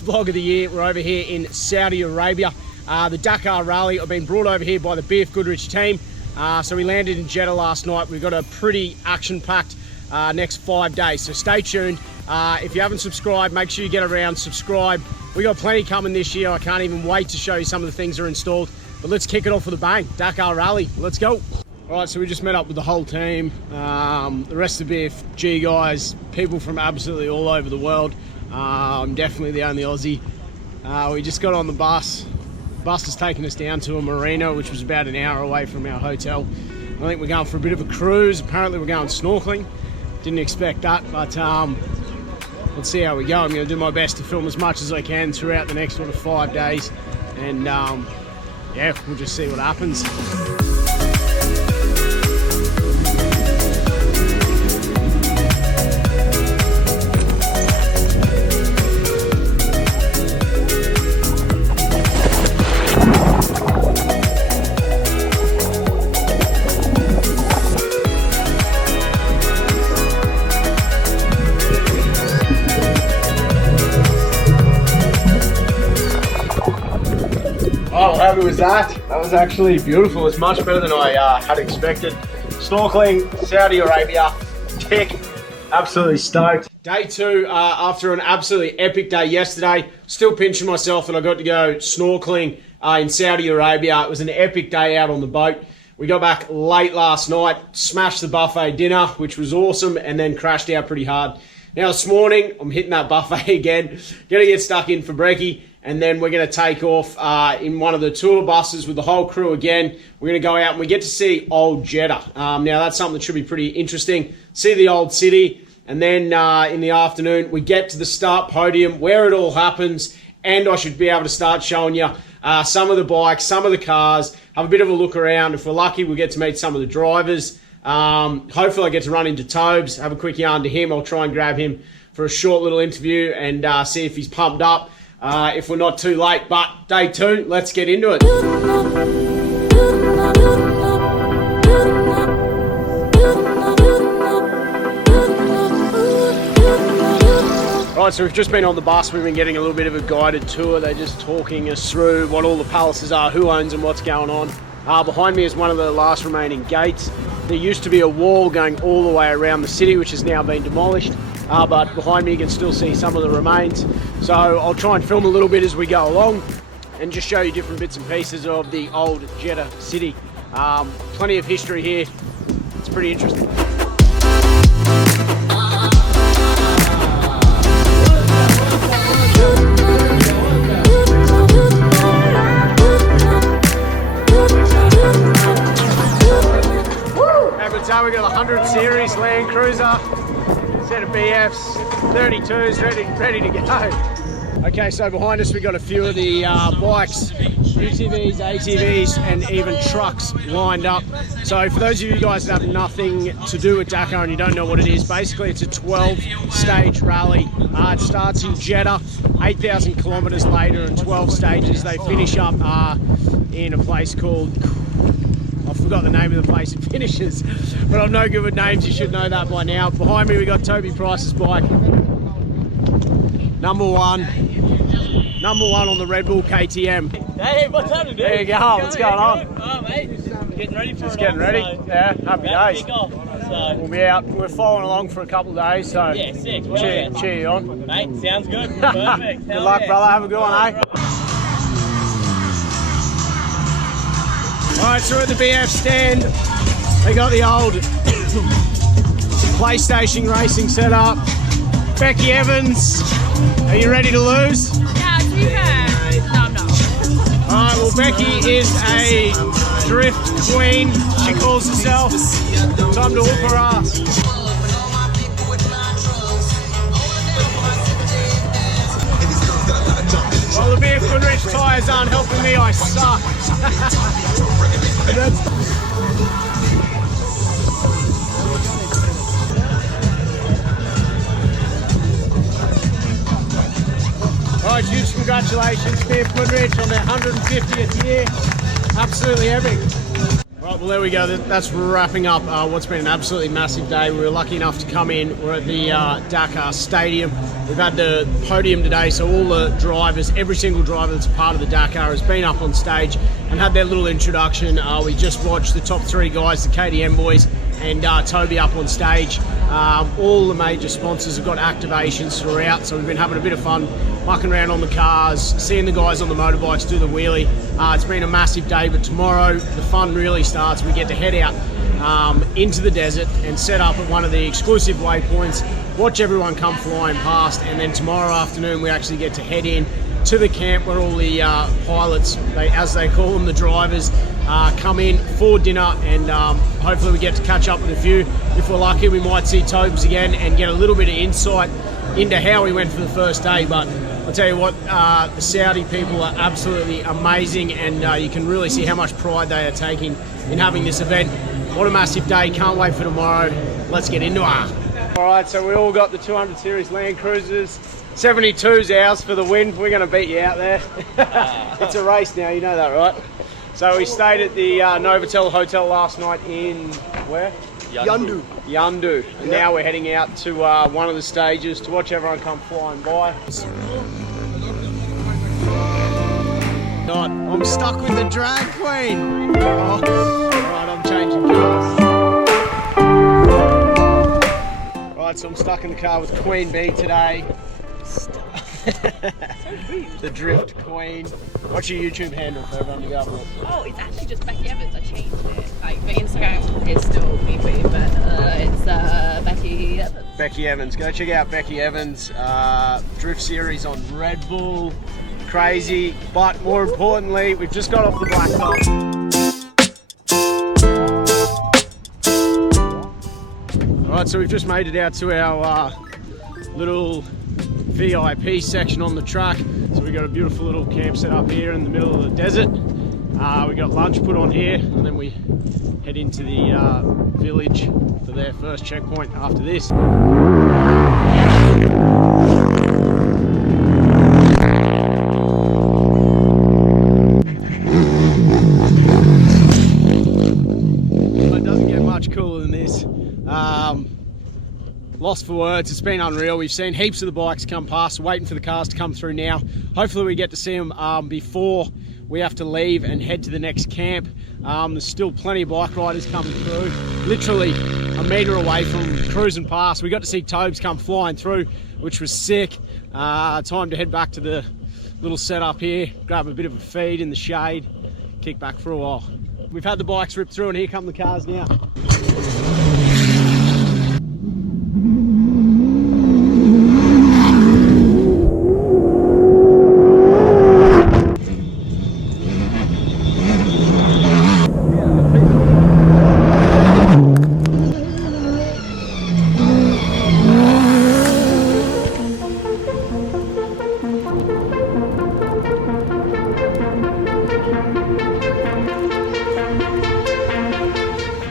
first vlog of the year. We're over here in Saudi Arabia. The Dakar Rally. I've been brought over here by the BF Goodrich team. So we landed in Jeddah last night. We've got a pretty action-packed next 5 days, so stay tuned. If you haven't subscribed, make sure you get around, subscribe. We got plenty coming this year. I can't even wait to show you some of the things that are installed. But let's kick it off with a bang. Dakar Rally, let's go. All right, so we just met up with the whole team, the rest of the BFG guys, people from absolutely all over the world. I'm definitely the only Aussie. We just got on the bus. The bus has taken us down to a marina, which was about an hour away from our hotel. I think we're going for a bit of a cruise. Apparently we're going snorkeling. Didn't expect that, but let's see how we go. I'm going to do my best to film as much as I can throughout the next sort of 5 days. And yeah, we'll just see what happens. Oh, how was that? That was actually beautiful. It's much better than I had expected. Snorkeling, Saudi Arabia, tick. Absolutely stoked. Day 2, after an absolutely epic day yesterday. Still pinching myself that I got to go snorkeling in Saudi Arabia. It was an epic day out on the boat. We got back late last night, smashed the buffet dinner, which was awesome, and then crashed out pretty hard. Now this morning, I'm hitting that buffet again. Gonna get stuck in for brekkie. And then we're going to take off in one of the tour buses with the whole crew again. We're going to go out and we get to see old Jeddah. Now that's something that should be pretty interesting. See the old city. And then in the afternoon, we get to the start podium where it all happens. And I should be able to start showing you some of the bikes, some of the cars, have a bit of a look around. If we're lucky, we'll get to meet some of the drivers. Hopefully I get to run into Tobes, have a quick yarn to him. I'll try and grab him for a short little interview and see if he's pumped up. If we're not too late, but day 2, let's get into it. Right, so we've just been on the bus. We've been getting a little bit of a guided tour. They're just talking us through what all the palaces are, who owns them, what's going on. Behind me is one of the last remaining gates. There used to be a wall going all the way around the city, which has now been demolished. But behind me you can still see some of the remains. So I'll try and film a little bit as we go along and just show you different bits and pieces of the old Jeddah city. Plenty of history here. It's pretty interesting. So we've got a 100 series Land Cruiser, set of BFs, 32s ready to go. Okay, so behind us we've got a few of the bikes, UTVs, ATVs and even trucks lined up. So for those of you guys that have nothing to do with Dakar and you don't know what it is, basically it's a 12-stage rally. It starts in Jeddah, 8,000 kilometers later and 12 stages. They finish up in a place called... I forgot the name of the place it finishes, but I'm no good with names, you should know that by now. Behind me we got Toby Price's bike. Number one on the Red Bull KTM. Hey, what's happening, dude? There you go, what's going on? Oh, mate, getting ready for it. Just getting ready, so yeah, happy days. So. We'll be out, we're following along for a couple of days, so yeah, sick. Cheer you on. Mate, sounds good, perfect. Good luck, brother, have a good one, eh? Alright, so we're at the BF stand. They got the old PlayStation racing set up. Becky Evans, are you ready to lose? Yeah, to be fair, no, I'm not. Alright, well Becky is a drift queen, she calls herself. Time to whoop her ass. Well, the BF Goodrich tyres aren't helping me, I suck. Alright, huge congratulations BF Goodrich on their 150th year. Absolutely epic. Right, Well, there we go. That's wrapping up what's been an absolutely massive day. We were lucky enough to come in. We're at the Dakar Stadium. We've had the podium today, so all the drivers, every single driver that's a part of the Dakar has been up on stage and had their little introduction. We just watched the top three guys, the KTM boys, and Toby up on stage. All the major sponsors have got activations throughout, so we've been having a bit of fun mucking around on the cars, seeing the guys on the motorbikes do the wheelie. It's been a massive day, but tomorrow the fun really starts. We get to head out into the desert and set up at one of the exclusive waypoints, watch everyone come flying past, and then tomorrow afternoon we actually get to head in to the camp where all the pilots, as they call them, the drivers, come in for dinner, and hopefully we get to catch up with a few. If we're lucky, we might see Tobes again and get a little bit of insight into how he went for the first day. But I'll tell you what, the Saudi people are absolutely amazing, and you can really see how much pride they are taking in having this event. What a massive day, can't wait for tomorrow. Let's get into it. Alright, so we all got the 200 series Land Cruisers. 72's ours for the win. We're going to beat you out there. It's a race now, you know that, right? So we stayed at the Novotel Hotel last night in, where? Yandu. Yandu. And now we're heading out to one of the stages to watch everyone come flying by. God, I'm stuck with the drag queen. Oh. Right, I'm changing cars. Right, so I'm stuck in the car with Queen Bee today. The Drift Queen. What's your YouTube handle for everyone to go with? Oh, it's actually just Becky Evans. I changed it. Like, my Instagram is still BP, but it's Becky Evans. Becky Evans. Go check out Becky Evans. Drift series on Red Bull. Crazy. But more importantly, we've just got off the blacktop. Alright, so we've just made it out to our little VIP section on the track. So we've got a beautiful little camp set up here in the middle of the desert. We got lunch put on here, and then we head into the village for their first checkpoint after this. It doesn't get much cooler than this. Lost for words, it's been unreal. We've seen heaps of the bikes come past, waiting for the cars to come through now. Hopefully we get to see them before we have to leave and head to the next camp. There's still plenty of bike riders coming through. Literally a metre away from cruising past. We got to see Tobes come flying through, which was sick. Time to head back to the little setup here, grab a bit of a feed in the shade, kick back for a while. We've had the bikes rip through, and here come the cars now.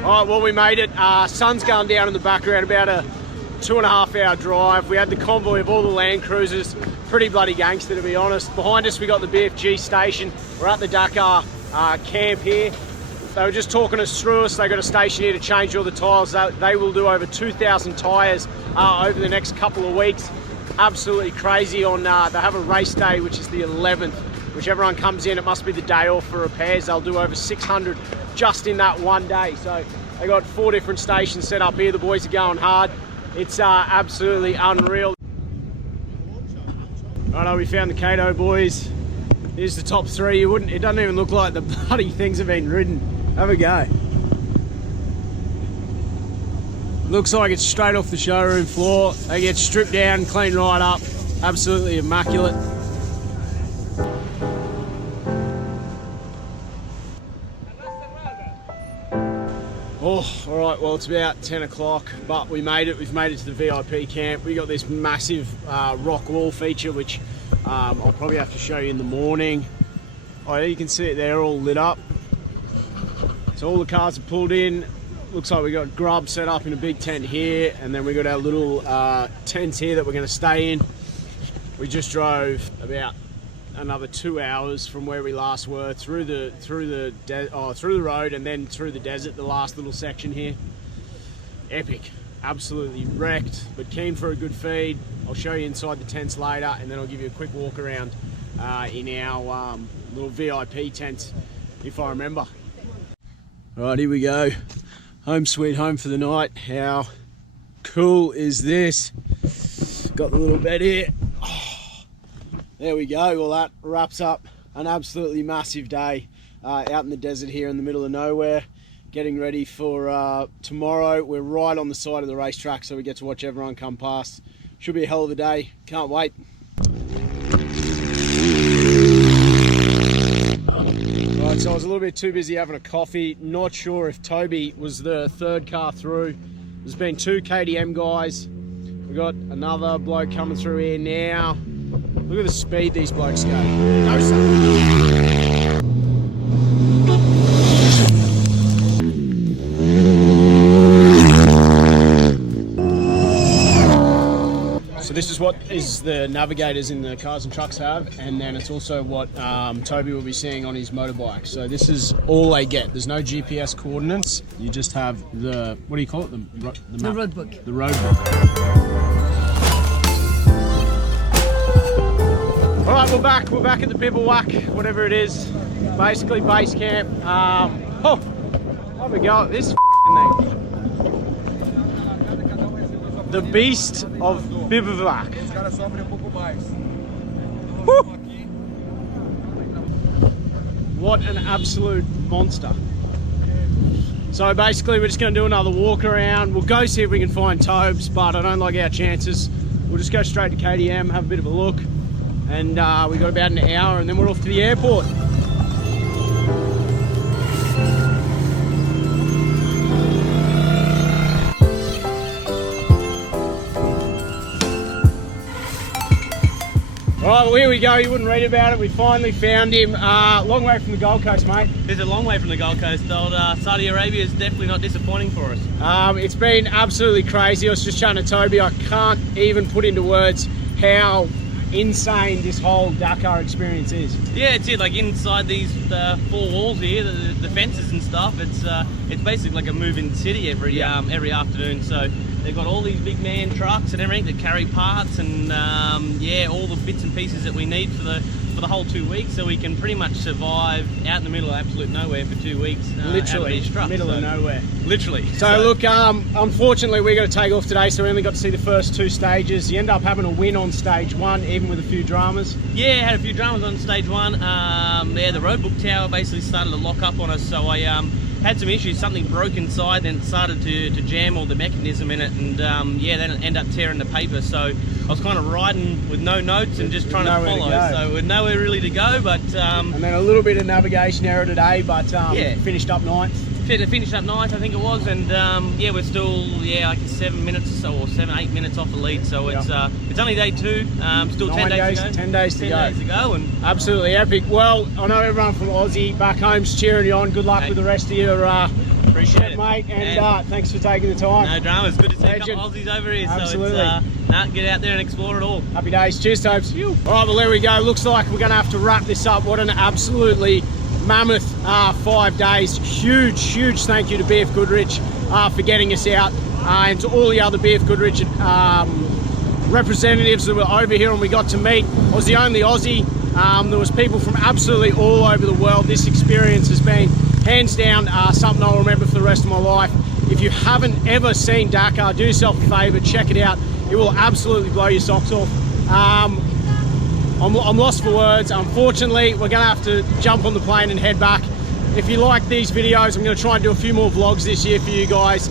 Alright, well, we made it. Sun's going down in the background, about a 2.5 hour drive. We had the convoy of all the Land Cruisers. Pretty bloody gangster, to be honest. Behind us we got the BFG station. We're at the Dakar camp here. They were just talking us through us. They got a station here to change all the tyres. They will do over 2,000 tyres over the next couple of weeks. Absolutely crazy. On they have a race day, which is the 11th, which everyone comes in. It must be the day off for repairs. They'll do over 600 just in that one day. So they got 4 different stations set up here. The boys are going hard. It's absolutely unreal. Righto, we found the Kato boys. Here's the top 3. It doesn't even look like the bloody things have been ridden. Have a go. Looks like it's straight off the showroom floor. They get stripped down, cleaned right up. Absolutely immaculate. Oh, all right, well, it's about 10 o'clock, but we made it. We've made it to the VIP camp. We got this massive rock wall feature, which I'll probably have to show you in the morning. Oh, you can see it there, all lit up. So all the cars are pulled in. Looks like we got grub set up in a big tent here, and then we got our little tents here that we're going to stay in. We just drove about another 2 hours from where we last were through the road and then through the desert. The last little section here, epic, absolutely wrecked, but keen for a good feed. I'll show you inside the tents later, and then I'll give you a quick walk around in our little VIP tent, if I remember. Right, here we go. Home sweet home for the night. How cool is this? Got the little bed here. Oh, there we go. Well, that wraps up an absolutely massive day out in the desert here in the middle of nowhere. Getting ready for tomorrow. We're right on the side of the racetrack, so we get to watch everyone come past. Should be a hell of a day. Can't wait. Right, so I was a little bit too busy having a coffee. Not sure if Toby was the third car through. There's been 2 KTM guys. We've got another bloke coming through here now. Look at the speed these blokes go. No, so this is what the navigators in the cars and trucks have, and then it's also what Toby will be seeing on his motorbike. So this is all they get. There's no GPS coordinates. You just have the, what do you call it? The road book. The road book. All right, we're back at the Bivouac, whatever it is. Basically base camp. Oh, have we go. This thing. The beast of Bivouac. Woo! What an absolute monster. So basically we're just going to do another walk around. We'll go see if we can find Tobes, but I don't like our chances. We'll just go straight to KTM, have a bit of a look, and we've got about an hour and then we're off to the airport. Right, well here we go, you wouldn't read about it, we finally found him. Long way from the Gold Coast, mate. It's a long way from the Gold Coast. Old Saudi Arabia is definitely not disappointing for us. It's been absolutely crazy. I was just chatting to Toby, I can't even put into words how insane this whole Dakar experience is. Yeah, it's it. Like inside these 4 walls here, the fences and stuff. It's basically like a moving city every afternoon. So they've got all these big man trucks and everything that carry parts and yeah, all the bits and pieces that we need for the whole 2 weeks. So we can pretty much survive out in the middle of absolute nowhere for 2 weeks. Literally, middle of nowhere. Literally. So look, unfortunately we got to take off today, so we only got to see the first 2 stages. You end up having a win on stage 1, even with a few dramas. Yeah, had a few dramas on stage 1. Yeah, the roadbook tower basically started to lock up on us, so I had some issues. Something broke inside, then it started to jam all the mechanism in it, and yeah, then it ended up tearing the paper. So I was kind of riding with no notes and just trying to follow. So with nowhere really to go, but and then a little bit of navigation error today, but yeah, finished up 9th. Finished up 9th, I think it was, and yeah, we're still like 7 minutes or so, or 7-8 minutes off the lead. So it's only day 2, still 10 days to go. 10 days to go, and absolutely epic. Well, I know everyone from Aussie back home's cheering you on. Good luck with the rest of your appreciate it, mate, and thanks for taking the time. No drama. It's good to see a couple of Aussies over here. Absolutely. So it's get out there and explore it all. Happy days. Cheers, Tobes. All right, well there we go. Looks like we're going to have to wrap this up. What an absolutely mammoth 5 days. Huge thank you to BF Goodrich for getting us out, and to all the other BF Goodrich representatives that were over here and we got to meet. I was the only Aussie. There was people from absolutely all over the world. This experience has been hands down something I'll remember for the rest of my life. If you haven't ever seen Dakar, do yourself a favour, check it out. It will absolutely blow your socks off. I'm lost for words. Unfortunately, we're going to have to jump on the plane and head back. If you like these videos, I'm going to try and do a few more vlogs this year for you guys.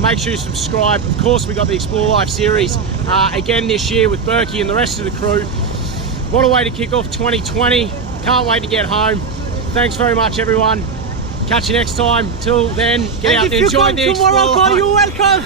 Make sure you subscribe. Of course, we got the Explore Life series again this year with Berkey and the rest of the crew. What a way to kick off 2020. Can't wait to get home. Thanks very much, everyone. Catch you next time. Till then, get out and enjoy the Explore Life. Tomorrow, you're welcome.